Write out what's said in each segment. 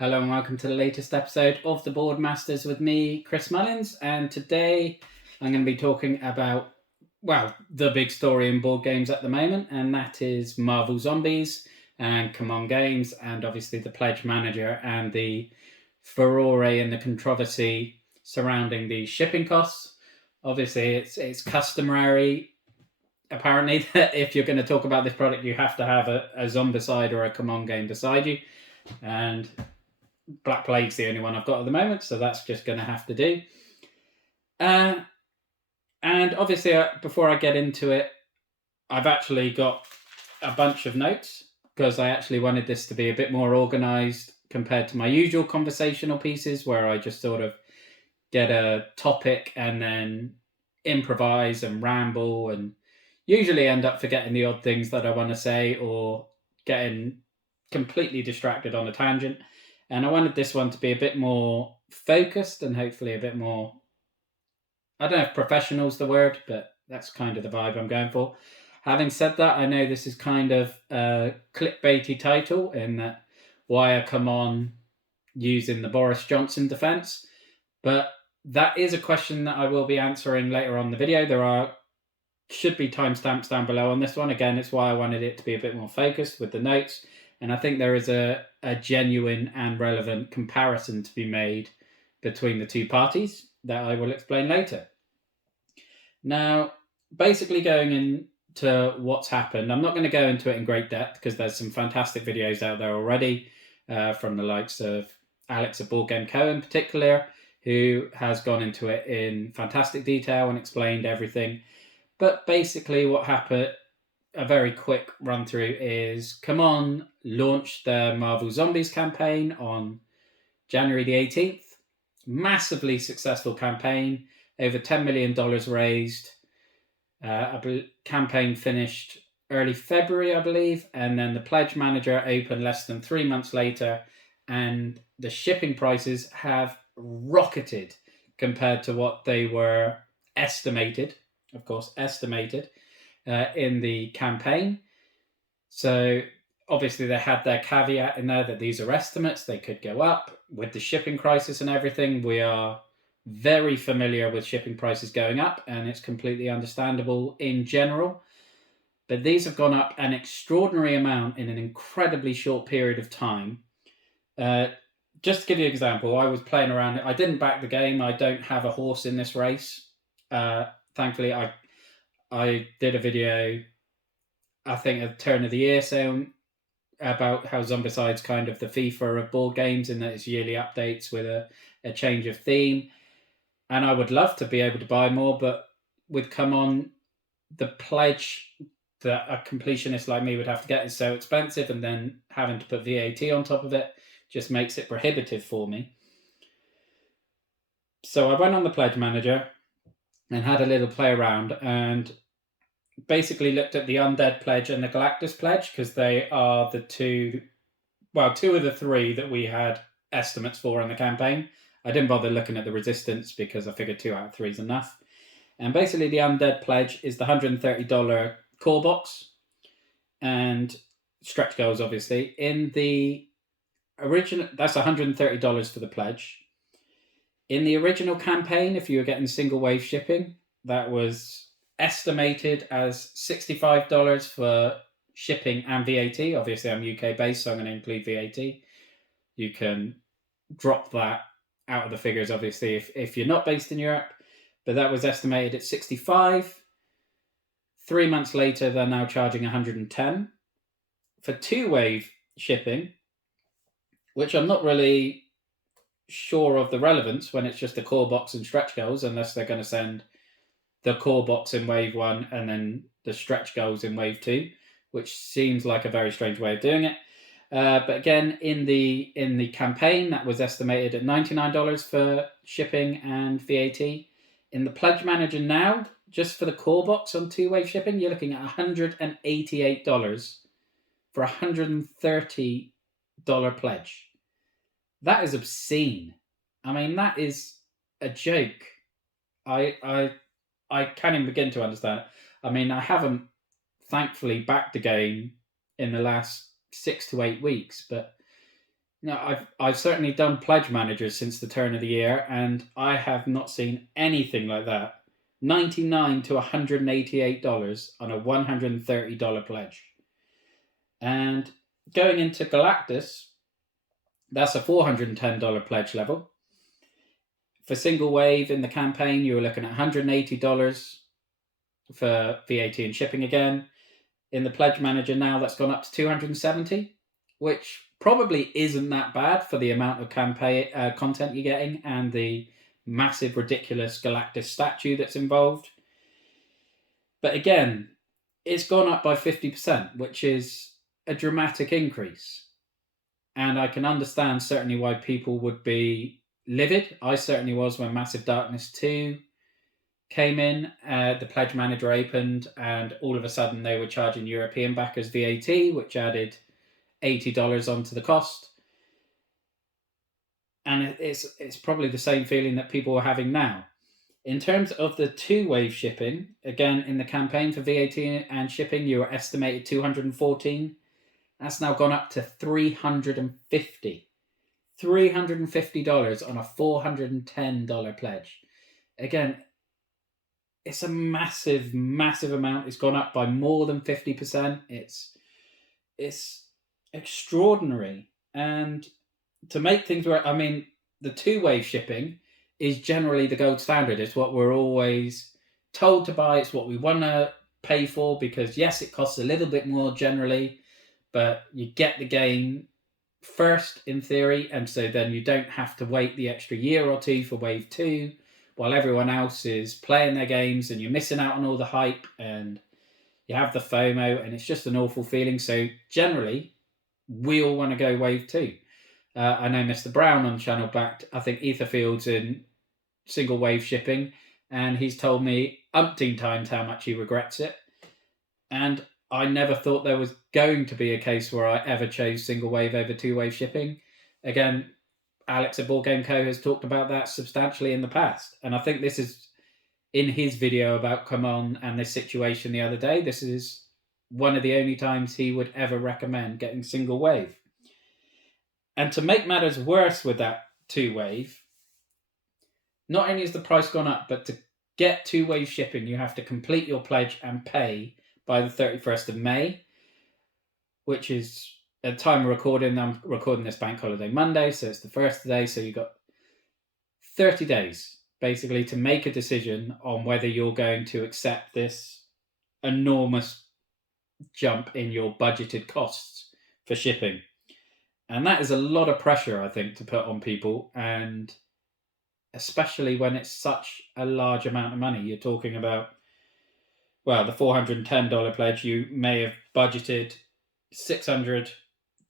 Hello and welcome to the latest episode of the Board Masters with me, Chris Mullins. And today I'm going to be talking about, the big story in board games at the moment, and that is Marvel Zombies and CMON Games, and obviously the Pledge Manager and the furore and the controversy surrounding the shipping costs. Obviously, it's customary, apparently, that if you're going to talk about this product, you have to have a Zombicide or a CMON game beside you. And Black Plague's the only one I've got at the moment, so that's just going to have to do. And obviously, before I get into it, I've actually got a bunch of notes because I actually wanted this to be a bit more organised compared to my usual conversational pieces where I just sort of get a topic and then improvise and ramble and usually end up forgetting the odd things that I want to say or getting completely distracted on a tangent. And I wanted this one to be a bit more focused and hopefully a bit more, I don't know if professional's the word, but that's kind of the vibe I'm going for. Having said that, I know this is kind of a clickbaity title in that why I come on using the Boris Johnson defense, but that is a question that I will be answering later on in the video. Should be timestamps down below on this one. Again, it's why I wanted it to be a bit more focused with the notes. And I think there is a genuine and relevant comparison to be made between the two parties that I will explain later. Now, basically going into what's happened, I'm not going to go into it in great depth because there's some fantastic videos out there already from the likes of Alex at Board Game Co. in particular, who has gone into it in fantastic detail and explained everything. But basically what happened, a very quick run through, is CMON launched the Marvel Zombies campaign on January the 18th. Massively successful campaign, over $10 million raised. Campaign finished early February, I believe, and then the Pledge Manager opened less than 3 months later, and the shipping prices have rocketed compared to what they were estimated in the campaign. So obviously they had their caveat in there that these are estimates, they could go up. With the shipping crisis and everything, we are very familiar with shipping prices going up, and it's completely understandable in general. But these have gone up an extraordinary amount in an incredibly short period of time. Just to give you an example, I was playing around. I didn't back the game. I don't have a horse in this race. Thankfully, I did a video, I think at the turn of the year, saying about how Zombicide's kind of the FIFA of board games and that it's yearly updates with a change of theme. And I would love to be able to buy more, but with CMON, the pledge that a completionist like me would have to get is so expensive, and then having to put VAT on top of it just makes it prohibitive for me. So I went on the Pledge Manager and had a little play around and basically looked at the Undead Pledge and the Galactus Pledge because they are two of the three that we had estimates for in the campaign. I didn't bother looking at the resistance because I figured 2 out of 3 is enough. And basically the Undead Pledge is the $130 core box and stretch goals, obviously. In the original, that's $130 for the pledge. In the original campaign, if you were getting single wave shipping, that was estimated as $65 for shipping and VAT. Obviously, I'm UK based, so I'm going to include VAT. You can drop that out of the figures, obviously, if you're not based in Europe. But that was estimated at $65. 3 months later, they're now charging $110 for 2-wave shipping, which I'm not really sure of the relevance when it's just the core box and stretch goals, unless they're going to send the core box in wave 1 and then the stretch goals in wave 2, which seems like a very strange way of doing it. But again, in the campaign, that was estimated at $99 for shipping and VAT. In the Pledge Manager now, just for the core box on 2-wave shipping, you're looking at $188 for a $130 pledge. That is obscene. I mean, that is a joke. I can't even begin to understand it. I mean, I haven't thankfully backed the game in the last 6 to 8 weeks, but No, I've certainly done pledge managers since the turn of the year, and I have not seen anything like that. $99 to $188 on a $130 pledge. And going into Galactus, that's a $410 pledge level. For single wave in the campaign, you were looking at $180 for VAT and shipping again. In the pledge manager now, that's gone up to $270, which probably isn't that bad for the amount of campaign content you're getting and the massive, ridiculous Galactus statue that's involved. But again, it's gone up by 50%, which is a dramatic increase. And I can understand certainly why people would be livid. I certainly was when Massive Darkness 2 came in. The pledge manager opened, and all of a sudden they were charging European backers VAT, which added $80 onto the cost. And it's probably the same feeling that people are having now. In terms of the two-wave shipping, again, in the campaign for VAT and shipping, you were estimated $214. That's now gone up to $350. $350 on a $410 pledge. Again, it's a massive, massive amount. It's gone up by more than 50%. It's extraordinary. And to make things work, I mean, the two-wave shipping is generally the gold standard. It's what we're always told to buy. It's what we want to pay for because, yes, it costs a little bit more generally, but you get the game first in theory, and so then you don't have to wait the extra year or two for Wave 2 while everyone else is playing their games and you're missing out on all the hype and you have the FOMO and it's just an awful feeling. So generally, we all want to go Wave 2. I know Mr. Brown on channel backed, I think, Etherfields in single wave shipping, and he's told me umpteen times how much he regrets it. And I never thought there was going to be a case where I ever chose single wave over two wave shipping. Again, Alex at Board Game Co has talked about that substantially in the past. And I think this is in his video about CMON and this situation the other day. This is one of the only times he would ever recommend getting single wave. And to make matters worse with that two wave, not only has the price gone up, but to get two wave shipping, you have to complete your pledge and pay by the 31st of May, which is at the time of recording. I'm recording this bank holiday Monday, so it's the first day. So you've got 30 days basically to make a decision on whether you're going to accept this enormous jump in your budgeted costs for shipping. And that is a lot of pressure, I think, to put on people, and especially when it's such a large amount of money. You're talking about, well, the $410 pledge, you may have budgeted $600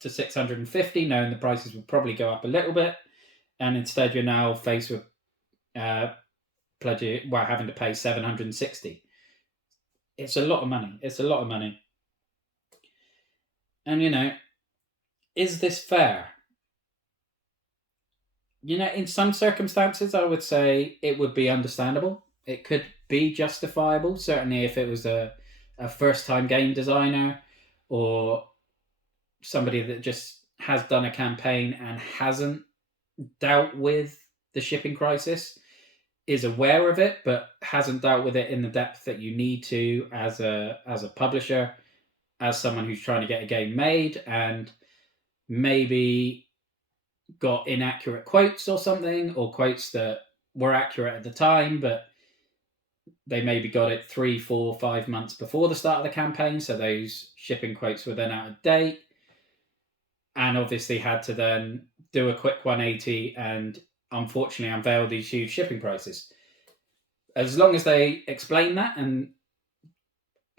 to $650, knowing the prices will probably go up a little bit, and instead you're now faced with having to pay $760. It's a lot of money. It's a lot of money. And, is this fair? In some circumstances, I would say it would be understandable. It could be justifiable, certainly if it was a first-time game designer or somebody that just has done a campaign and hasn't dealt with the shipping crisis, is aware of it, but hasn't dealt with it in the depth that you need to as a publisher, as someone who's trying to get a game made, and maybe got inaccurate quotes or something, or quotes that were accurate at the time, but they maybe got it 3, 4, 5 months before the start of the campaign, so those shipping quotes were then out of date, and obviously had to then do a quick 180 and unfortunately unveil these huge shipping prices. As long as they explain that and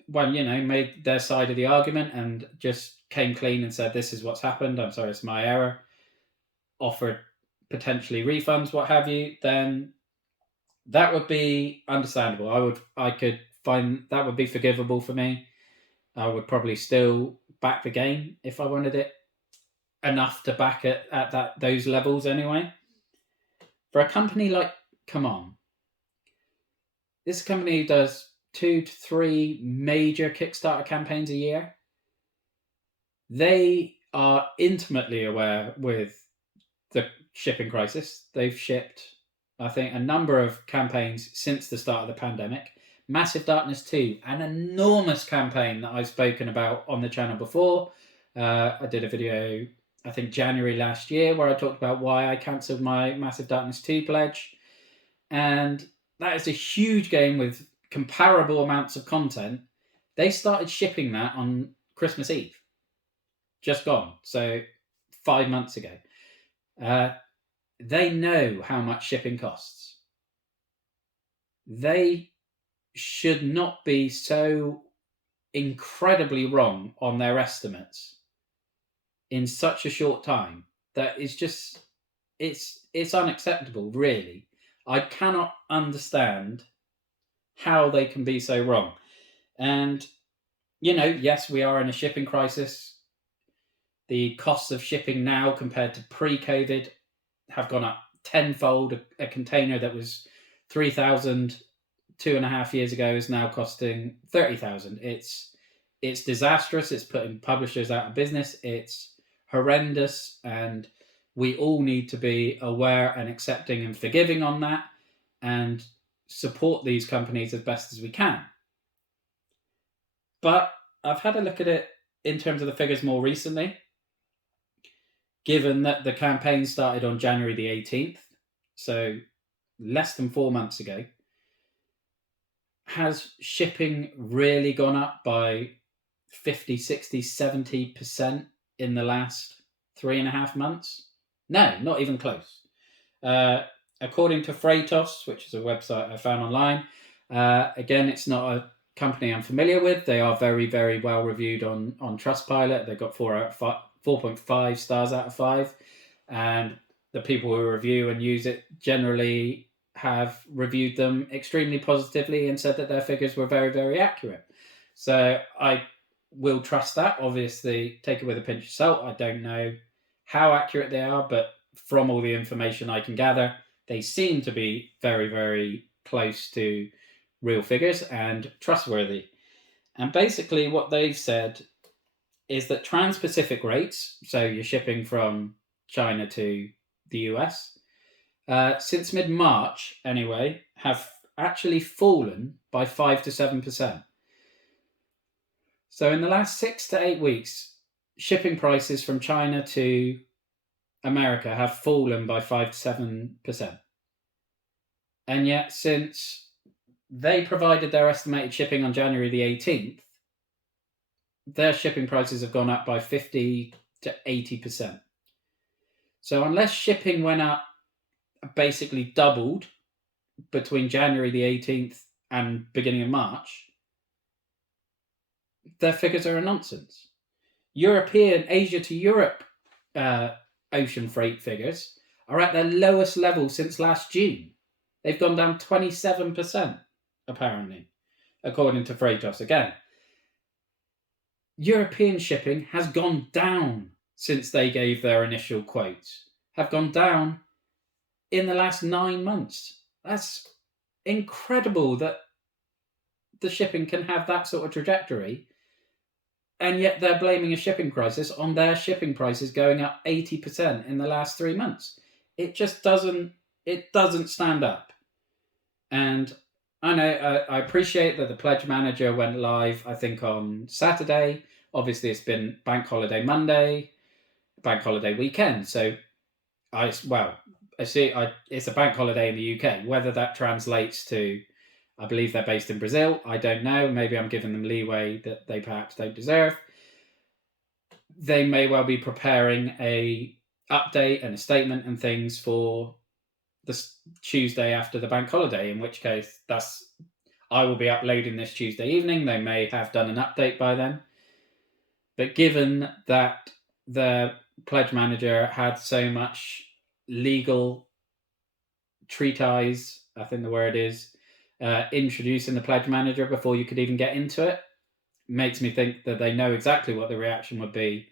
made their side of the argument and just came clean and said, this is what's happened, I'm sorry, it's my error, offered potentially refunds, what have you, then that would be understandable. I could find that would be forgivable for me. I would probably still back the game if I wanted it enough to back it at those levels anyway. For a company like CMON, this company does 2 to 3 major Kickstarter campaigns a year. They are intimately aware with the shipping crisis. They've shipped, I think, a number of campaigns since the start of the pandemic. Massive Darkness 2, an enormous campaign that I've spoken about on the channel before. I did a video, I think January last year, where I talked about why I cancelled my Massive Darkness 2 pledge. And that is a huge game with comparable amounts of content. They started shipping that on Christmas Eve. Just gone. So 5 months ago. They know how much shipping costs. They should not be so incredibly wrong on their estimates in such a short time. That is just, it's unacceptable, really. I cannot understand how they can be so wrong. And, yes, we are in a shipping crisis. The costs of shipping now compared to pre-COVID have gone up tenfold. A container that was 3,000 2.5 years ago is now costing 30,000. It's disastrous. It's putting publishers out of business. It's horrendous, and we all need to be aware and accepting and forgiving on that, and support these companies as best as we can. But I've had a look at it in terms of the figures more recently, given that the campaign started on January the 18th, so less than 4 months ago. Has shipping really gone up by 50, 60, 70% in the last 3.5 months? No, not even close. According to Freightos, which is a website I found online, again, it's not a company I'm familiar with. They are very, very well reviewed on Trustpilot. They got 4.5 stars out of 5. And the people who review and use it generally have reviewed them extremely positively and said that their figures were very, very accurate. So I will trust that. Obviously, take it with a pinch of salt. I don't know how accurate they are, but from all the information I can gather, they seem to be very, very close to real figures and trustworthy. And basically what they've said is that trans-Pacific rates, so you're shipping from China to the US, since mid-March, anyway, have actually fallen by 5 to 7%. So in the last 6 to 8 weeks, shipping prices from China to America have fallen by 5 to 7%. And yet, since they provided their estimated shipping on January the 18th, their shipping prices have gone up by 50 to 80%. So unless shipping went up, basically doubled between January the 18th and beginning of March, their figures are a nonsense. European, Asia to Europe ocean freight figures are at their lowest level since last June. They've gone down 27%, apparently, according to Freightos. Again, European shipping has gone down since they gave their initial quotes, have gone down in the last 9 months. That's incredible that the shipping can have that sort of trajectory, and yet they're blaming a shipping crisis on their shipping prices going up 80% in the last 3 months. It just doesn't stand up. And I know, I appreciate that the pledge manager went live, I think, on Saturday. Obviously, it's been Bank Holiday Monday, Bank Holiday weekend. So, it's a bank holiday in the UK. Whether that translates to, I believe they're based in Brazil, I don't know. Maybe I'm giving them leeway that they perhaps don't deserve. They may well be preparing a update and a statement and things for the Tuesday after the bank holiday, in which case I will be uploading this Tuesday evening. They may have done an update by then. But given that the pledge manager had so much legal treatise, I think the word is, introducing the pledge manager before you could even get into it, makes me think that they know exactly what the reaction would be,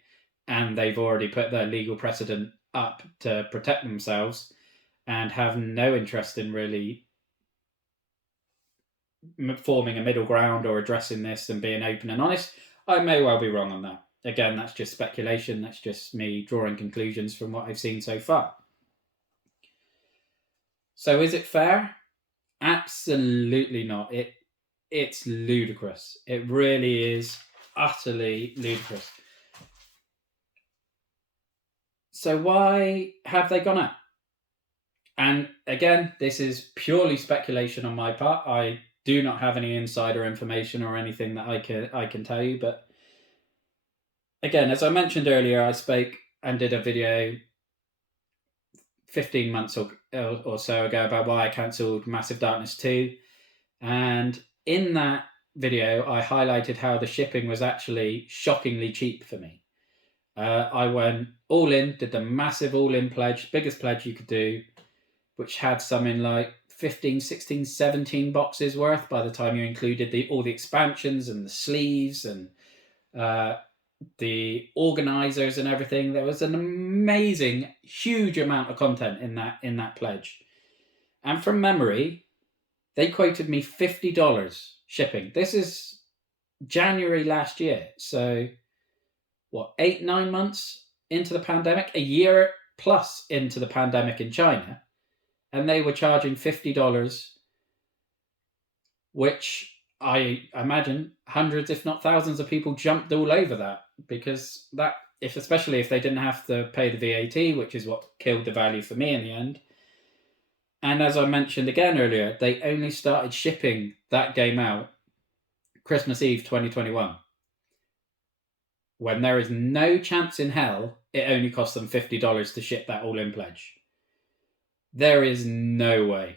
and they've already put their legal precedent up to protect themselves and have no interest in really forming a middle ground or addressing this and being open and honest. I may well be wrong on that. Again, that's just speculation. That's just me drawing conclusions from what I've seen so far. So is it fair? Absolutely not. It's ludicrous. It really is utterly ludicrous. So why have they gone up? And again, this is purely speculation on my part. I do not have any insider information or anything that I can tell you. But again, as I mentioned earlier, I spoke and did a video 15 months or so ago about why I cancelled Massive Darkness 2. And in that video, I highlighted how the shipping was actually shockingly cheap for me. I went all in, did the massive all in pledge, biggest pledge you could do, which had something like 15, 16, 17 boxes worth by the time you included all the expansions and the sleeves and the organizers and everything. There was an amazing, huge amount of content in that pledge. And from memory, they quoted me $50 shipping. This is January last year. So, 8, 9 months into the pandemic? A year plus into the pandemic in China. And they were charging $50, which I imagine hundreds, if not thousands, of people jumped all over that, because especially if they didn't have to pay the VAT, which is what killed the value for me in the end. And as I mentioned again earlier, they only started shipping that game out Christmas Eve 2021. When there is no chance in hell it only cost them $50 to ship that all-in pledge. There is no way.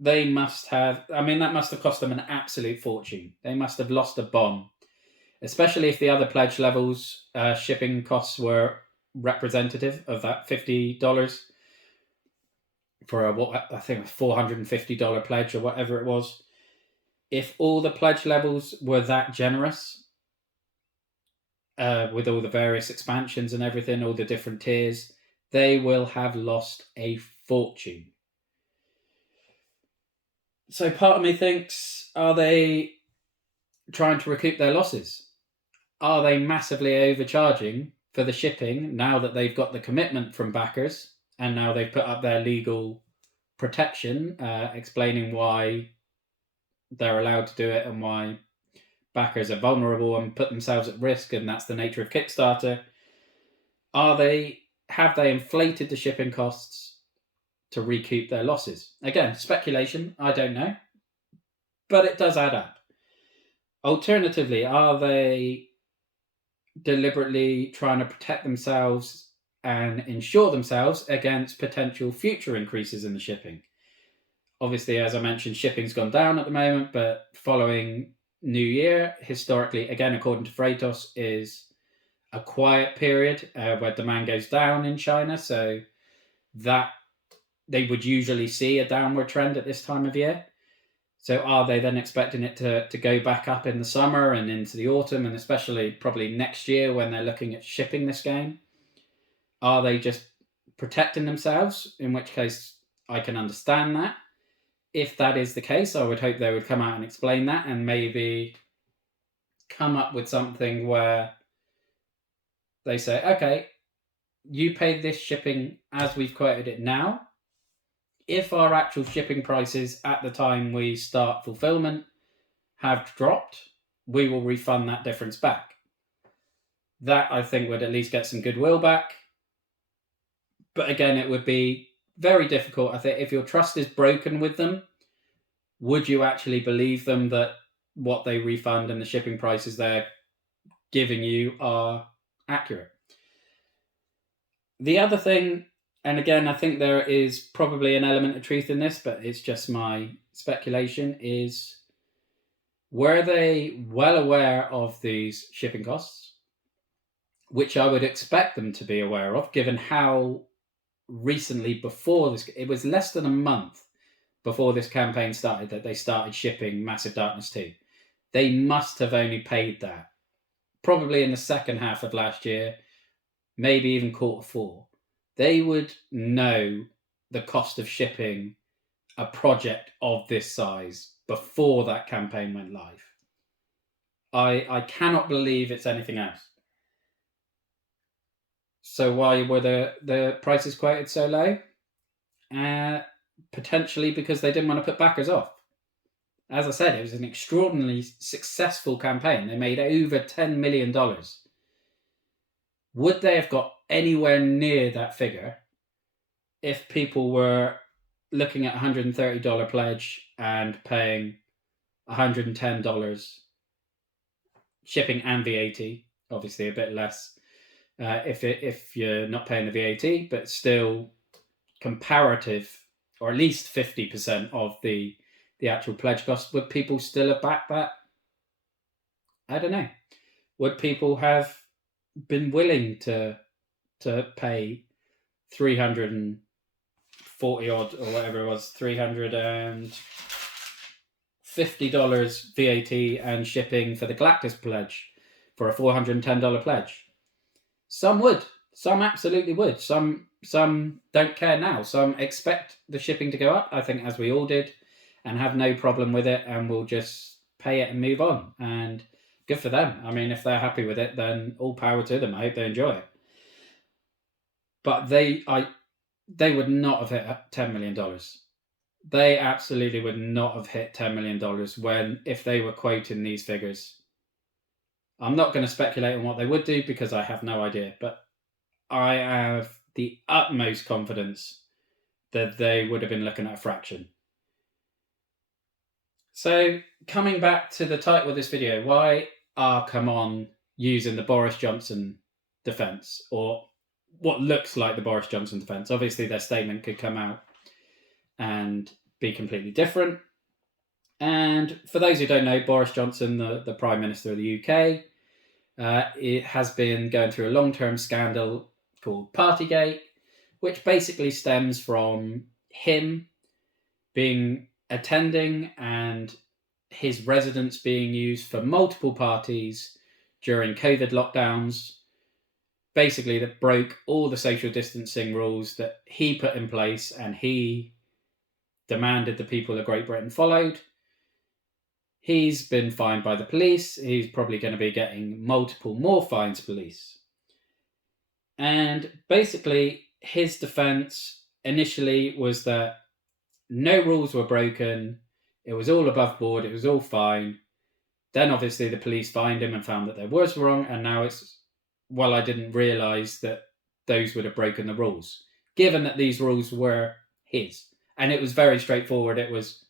They must have... that must have cost them an absolute fortune. They must have lost a bomb. Especially if the other pledge levels shipping costs were representative of that $50 for I think a $450 pledge or whatever it was. If all the pledge levels were that generous, with all the various expansions and everything, all the different tiers, they will have lost a fortune. So part of me thinks, are they trying to recoup their losses? Are they massively overcharging for the shipping now that they've got the commitment from backers and now they've put up their legal protection, explaining why they're allowed to do it and why backers are vulnerable and put themselves at risk, and that's the nature of Kickstarter? Have they inflated the shipping costs to recoup their losses? Again, speculation, I don't know, but it does add up. Alternatively, are they deliberately trying to protect themselves and insure themselves against potential future increases in the shipping? Obviously, as I mentioned, shipping's gone down at the moment, but following New Year, historically, again, according to Freightos, is a quiet period where demand goes down in China. So that they would usually see a downward trend at this time of year. So are they then expecting it to go back up in the summer and into the autumn, and especially probably next year when they're looking at shipping this game? Are they just protecting themselves? In which case, I can understand that. If that is the case, I would hope they would come out and explain that and maybe come up with something where they say, okay, you paid this shipping as we've quoted it now. If our actual shipping prices at the time we start fulfillment have dropped, we will refund that difference back. That, I think, would at least get some goodwill back. But again, it would be very difficult. I think if your trust is broken with them, would you actually believe them that what they refund and the shipping prices they're giving you are accurate? The other thing, and again, I think there is probably an element of truth in this, but it's just my speculation, is were they well aware of these shipping costs, which I would expect them to be aware of, given how recently before this, it was less than a month before this campaign started that they started shipping Massive Darkness 2. They must have only paid that probably in the second half of last year, maybe even Q4. They would know the cost of shipping a project of this size before that campaign went live. I cannot believe it's anything else. So why were the prices quoted so low? potentially because they didn't want to put backers off. As I said, it was an extraordinarily successful campaign. They made over $10 million. Would they have got anywhere near that figure if people were looking at $130 pledge and paying $110 shipping and VAT? Obviously, a bit less if you're not paying the VAT, but still comparative, or at least 50% of the actual pledge cost. Would people still have backed that? I don't know. Would people have been willing to pay 340 odd or whatever it was, $350 VAT and shipping for the Galactus pledge for a $410 pledge? Some would. Some absolutely would. Some don't care now. Some expect the shipping to go up, I think, as we all did, and have no problem with it, and will just pay it and move on. And good for them. I mean, if they're happy with it, then all power to them. I hope they enjoy it. But they would not have hit $10 million. They absolutely would not have hit $10 million if they were quoting these figures. I'm not going to speculate on what they would do because I have no idea, but I have the utmost confidence that they would have been looking at a fraction. So, coming back to the title of this video, why are CMON using the Boris Johnson defence, or what looks like the Boris Johnson defence? Obviously, their statement could come out and be completely different. And for those who don't know, Boris Johnson, the Prime Minister of the UK, it has been going through a long-term scandal called Partygate, which basically stems from him attending and his residence being used for multiple parties during COVID lockdowns, basically that broke all the social distancing rules that he put in place and he demanded the people of Great Britain followed. He's been fined by the police. He's probably going to be getting multiple more fines police. And basically, his defence initially was that no rules were broken. It was all above board. It was all fine. Then obviously the police fined him and found that there was wrong. And now it's, well, I didn't realise that those would have broken the rules, given that these rules were his. And it was very straightforward. It was,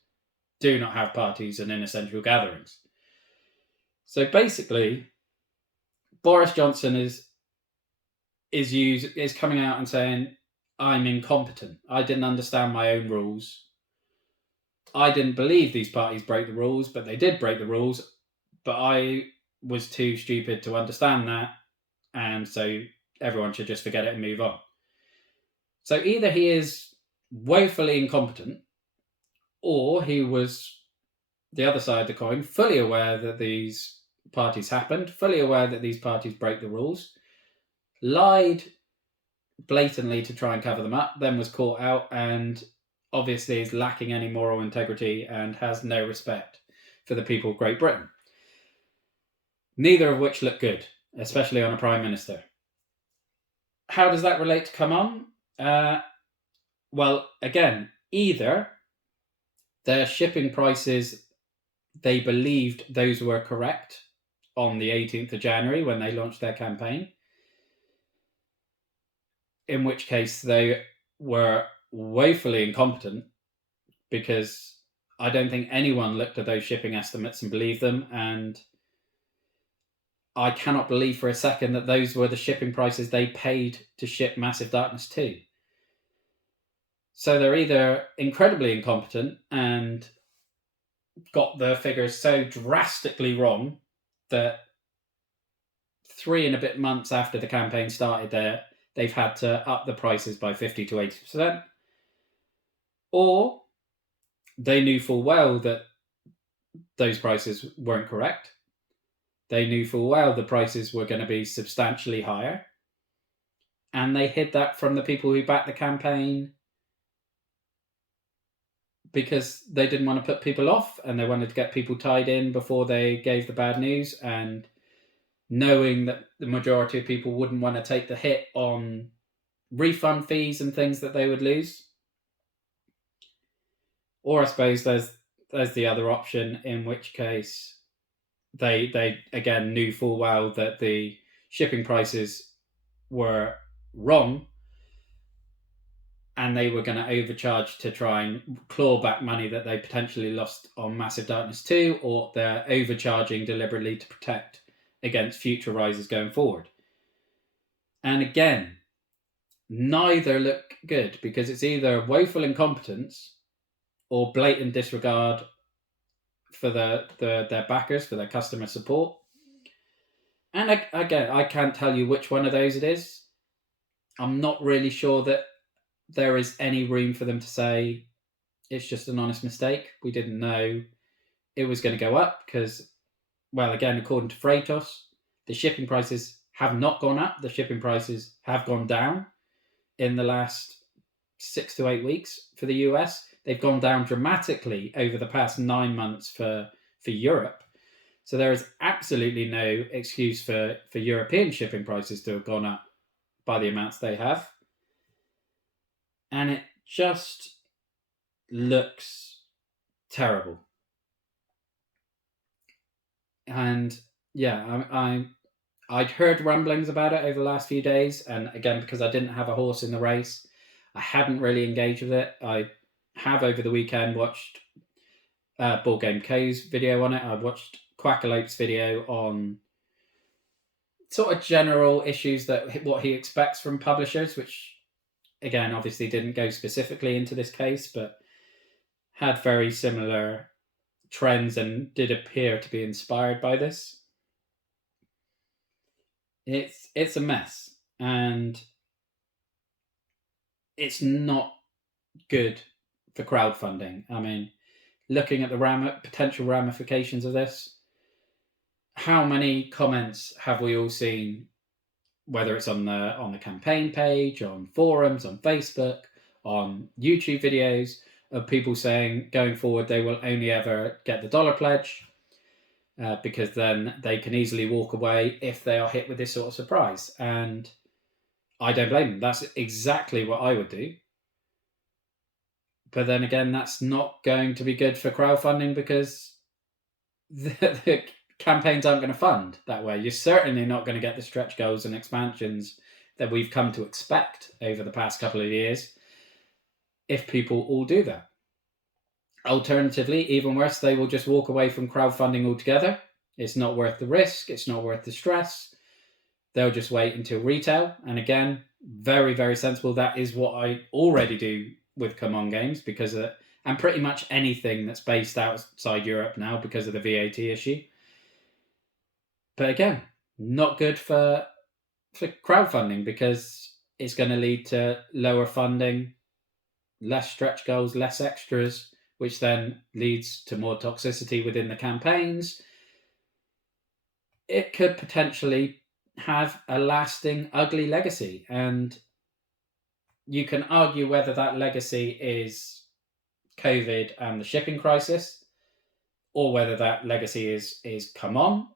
do not have parties and inessential gatherings. So basically, Boris Johnson is coming out and saying, I'm incompetent. I didn't understand my own rules. I didn't believe these parties broke the rules, but they did break the rules. But I was too stupid to understand that. And so everyone should just forget it and move on. So either he is woefully incompetent, or he was, the other side of the coin, fully aware that these parties happened, fully aware that these parties broke the rules, lied blatantly to try and cover them up, then was caught out and obviously is lacking any moral integrity and has no respect for the people of Great Britain. Neither of which look good, especially on a Prime Minister. How does that relate to CMON? Well, again, either their shipping prices, they believed those were correct on the 18th of January when they launched their campaign, in which case they were woefully incompetent, because I don't think anyone looked at those shipping estimates and believed them, and I cannot believe for a second that those were the shipping prices they paid to ship Massive Darkness 2. So they're either incredibly incompetent and got the figures so drastically wrong that 3 and a bit months after the campaign started, they've had to up the prices by 50 to 80%, or they knew full well that those prices weren't correct. They knew full well the prices were going to be substantially higher, and they hid that from the people who backed the campaign because they didn't want to put people off and they wanted to get people tied in before they gave the bad news, and knowing that the majority of people wouldn't want to take the hit on refund fees and things that they would lose. Or I suppose there's the other option, in which case they again knew full well that the shipping prices were wrong, and they were going to overcharge to try and claw back money that they potentially lost on Massive Darkness 2, or they're overcharging deliberately to protect against future rises going forward. And again, neither look good, because it's either woeful incompetence or blatant disregard for their backers, for their customer support. And again, I can't tell you which one of those it is. I'm not really sure that there is any room for them to say it's just an honest mistake. We didn't know it was going to go up because, well, again, according to Freightos, the shipping prices have not gone up. The shipping prices have gone down in the last 6 to 8 weeks for the US. They've gone down dramatically over the past 9 months for Europe. So there is absolutely no excuse for European shipping prices to have gone up by the amounts they have. And it just looks terrible. And yeah, I'd heard rumblings about it over the last few days, and again, because I didn't have a horse in the race, I hadn't really engaged with it. I have over the weekend watched Board Game Co's video on it. I watched Quackalope's video on sort of general issues, that what he expects from publishers, which again obviously didn't go specifically into this case, but had very similar trends and did appear to be inspired by this. It's a mess, and it's not good for crowdfunding. I mean, looking at the potential ramifications of this, how many comments have we all seen, whether it's on the campaign page, on forums, on Facebook, on YouTube videos, of people saying going forward they will only ever get the dollar pledge, because then they can easily walk away if they are hit with this sort of surprise. And I don't blame them. That's exactly what I would do. But then again, that's not going to be good for crowdfunding, because the campaigns aren't going to fund that way. You're certainly not going to get the stretch goals and expansions that we've come to expect over the past couple of years if people all do that. Alternatively, even worse, they will just walk away from crowdfunding altogether. It's not worth the risk. It's not worth the stress. They'll just wait until retail. And again, very, very sensible. That is what I already do with CMON games, because and pretty much anything that's based outside Europe now, because of the VAT issue. But again, not good for crowdfunding, because it's going to lead to lower funding, less stretch goals, less extras, which then leads to more toxicity within the campaigns. It could potentially have a lasting, ugly legacy. And you can argue whether that legacy is COVID and the shipping crisis, or whether that legacy is CMON.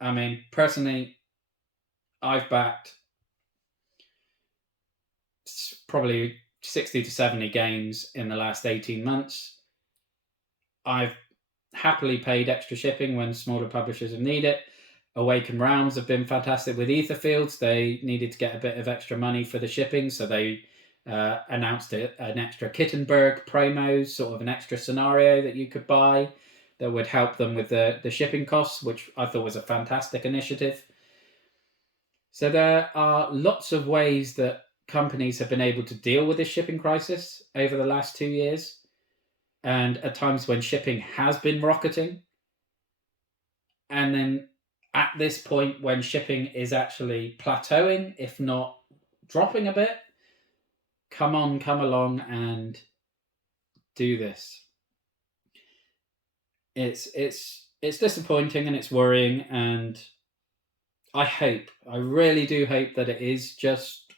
I mean, personally, I've backed probably 60 to 70 games in the last 18 months. I've happily paid extra shipping when smaller publishers have needed it. Awaken Realms have been fantastic with Etherfields. They needed to get a bit of extra money for the shipping, so they announced an extra Kittenberg promo, sort of an extra scenario that you could buy that would help them with the shipping costs, which I thought was a fantastic initiative. So there are lots of ways that companies have been able to deal with this shipping crisis over the last 2 years, and at times when shipping has been rocketing. And then at this point, when shipping is actually plateauing, if not dropping a bit, come along and do this. It's disappointing and it's worrying, and I really do hope that it is just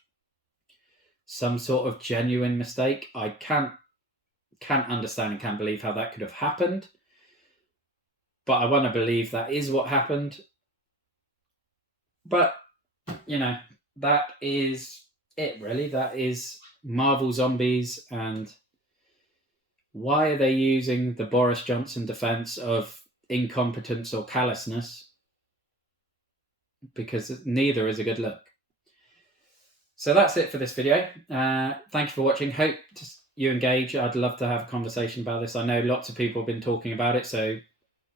some sort of genuine mistake. I can't understand and can't believe how that could have happened, but I want to believe that is what happened. But that is it, really. That is Marvel Zombies, and why are they using the Boris Johnson defence of incompetence or callousness? Because neither is a good look. So that's it for this video. Thank you for watching. Hope you engage. I'd love to have a conversation about this. I know lots of people have been talking about it, so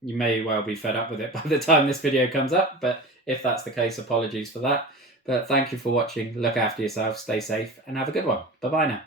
you may well be fed up with it by the time this video comes up. But if that's the case, apologies for that. But thank you for watching. Look after yourself, stay safe, and have a good one. Bye-bye now.